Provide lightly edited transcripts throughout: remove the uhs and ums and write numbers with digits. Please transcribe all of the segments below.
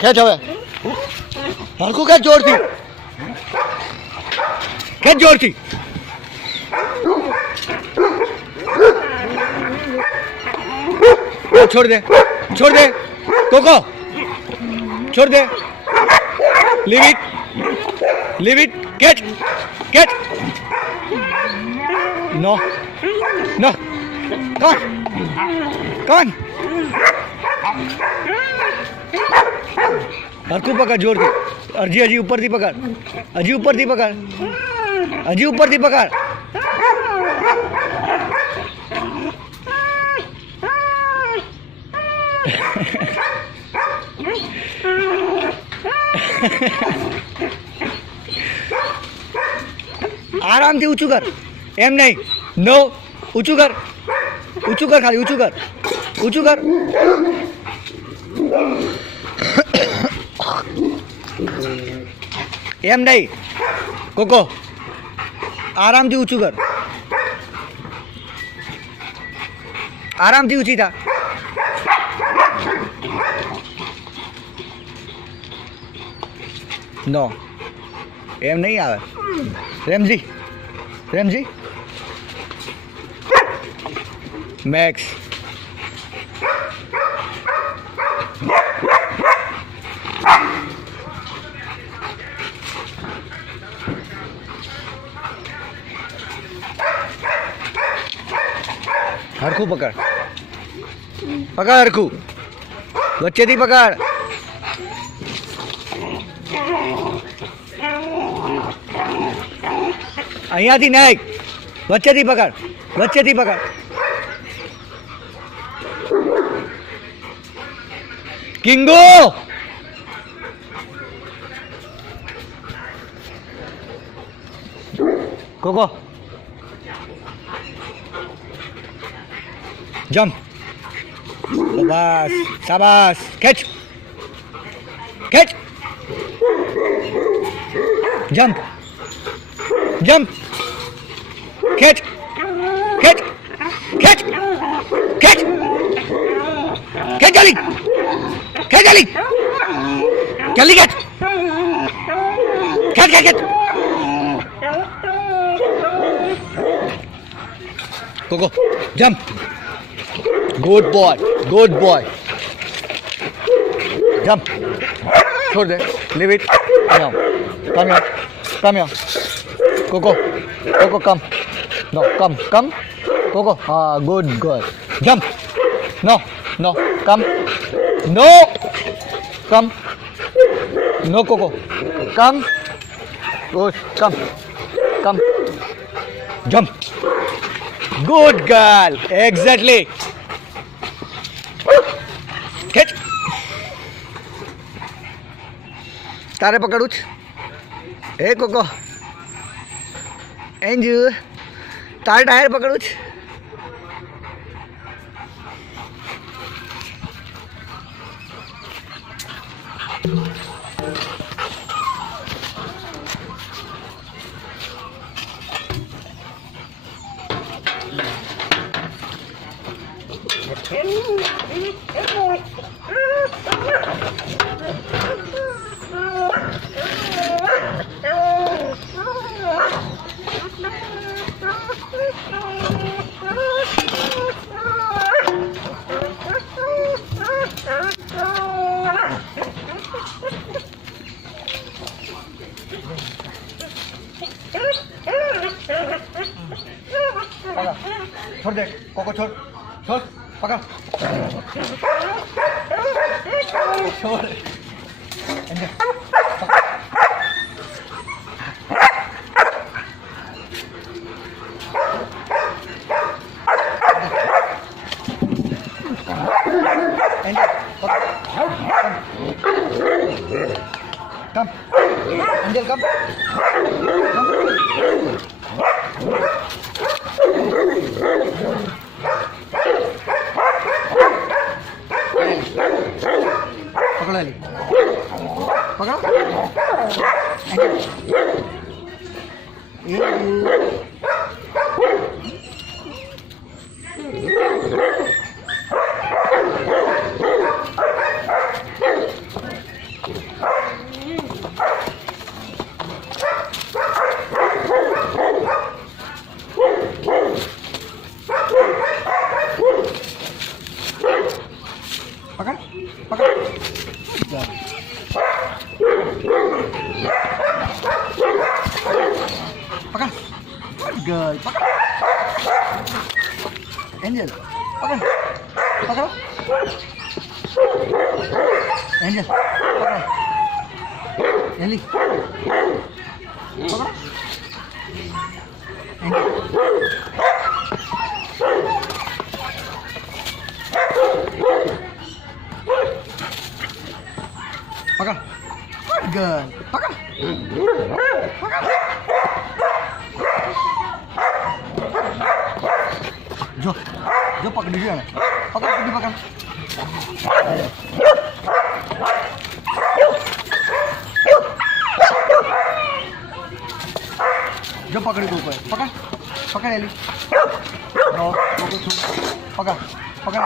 ખેંચ હવે હરખું ખેંચ જોરથી ખેંચ જોરથી छोड़ दे कोको छोड़ दे लीव इट कैच नो कौन हरकू पकड़ जोर थी अजी ऊपर थी पकड़ अजी ऊपर थी पकड़ आराम थी ऊंचू कर एम नहीं नो ऊंचू कर खाली ऊंचू कर एम नहीं कोको आराम थी ऊंचू कर आराम थी ऊंची था नो एम नहीं आवे रेमजी मैक्स हरखू पकड़ हरखू बच्चे थी पकड़ અહીંયાથી નહીં વચ્ચેથી પકડ કિંગો કોકો જમ્પ બસ શાબાશ ખેંચ જમ્પ खेच जल्दी खेच Coco jump good boy jump छोड़ दे leave it come here Coco come no come Coco हाँ good girl jump no come no Coco come good come jump good girl exactly खेच तारे पकड़ू ए कोको एंजू तार टायर पकड़ू छोड़ दे कोको छोड़ पकड़ छोड़ कम एंजल कम पकड़ा ली पकड़ा पकड़ गई पकड़ एंजल पकड़ पकड़ो एंजल पकड़ एली पकड़ो एंजल पकड़ गई पकड़ पकड़ जो जो पकड़ लीजिए पकड़ कुछ पकड़ जो पकड़ी को ऊपर पकड़ पकड़ एली पकड़ पकड़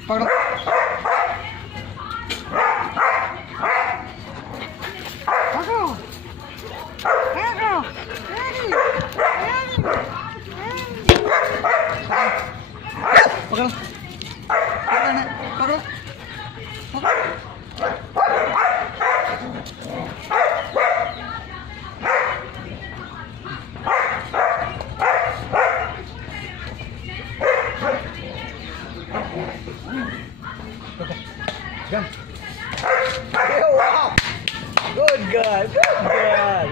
पकड़ो पकड़ो पकड़ो Jump. Oh, wow. Good girl. Good girl.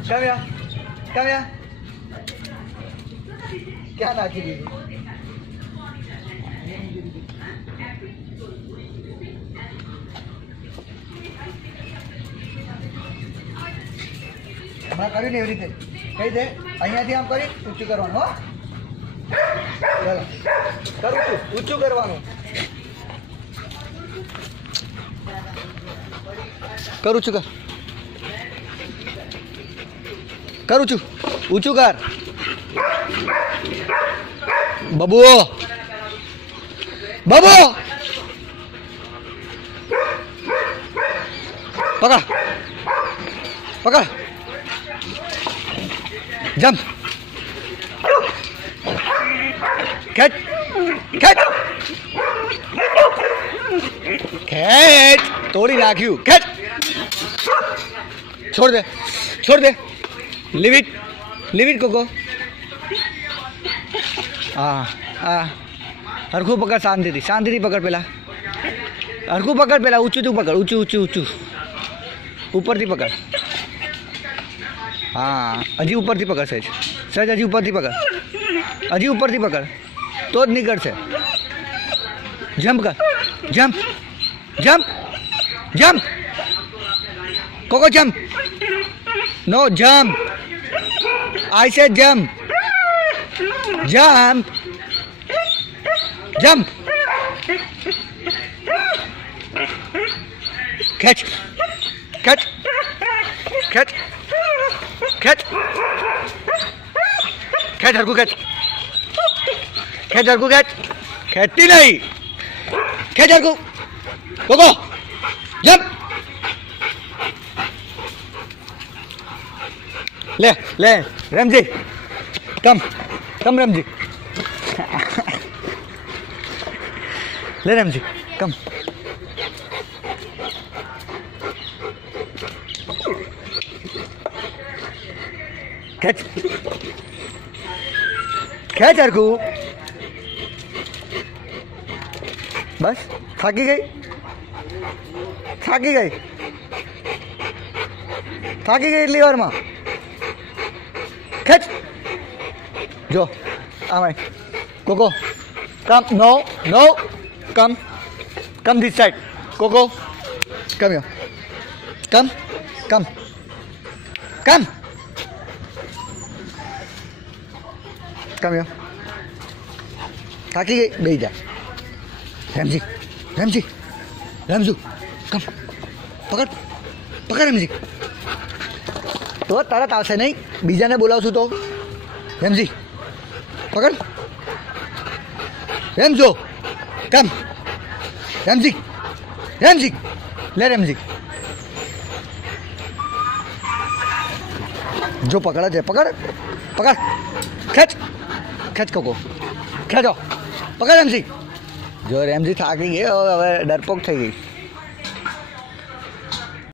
Come here. Come here. क्या नाची दीदी હમણાં કર્યું ને એવી રીતે કહી દે અહીંયાથી આમ કરી ઊંચું કરવાનું હો ચાલો કરું છું ઊંચું કરવાનું કરું છું કરું છું ઊંચું કર બબુઓ બબુ પકડ પકડ જમ્પ ખેંચ ખેંચ ખેંચ તોડી નાખ્યું ખેંચ છોડ દે લીવ ઇટ કોકો हाँ हाँ हरखू पकड़ शांति पकड़ पहला हरखू पकड़ पहला ऊँचू तू पकड़ ऊँचू ऊपर थी पकड़ हाँ हजी ऊपर थी पकड़ सहज हजी ऊपर थी पकड़ तो ज नहीं कर से जंप कर jump jump jump Coco jump no jump I say jump jump jump catch catch catch catch catch हरकू catch catch हरकू catch खेती नहीं catch हरकू कोको jump ले रमजी कम रमजी ले रमजी कम कैच हरकू बस थाकी गई इतनी बार माँ खेच जो आमाय Coco come no come this side Coco come here come here थाकी गई बेही जा रमजू कम पकड़ रमजी तो तरत आवशे नहीं बीजाने बोलावशुं तो रमजी पकड़ रमजो कम रमजी ले रमजी જો પકડે છે, પકડ પકડ, ખેંચ ખેંચ કોકો, ખેંચો, પકડ રેમઝી. જો રેમઝી થાકી ગઈ, હવે ડરપોક થઈ ગઈ.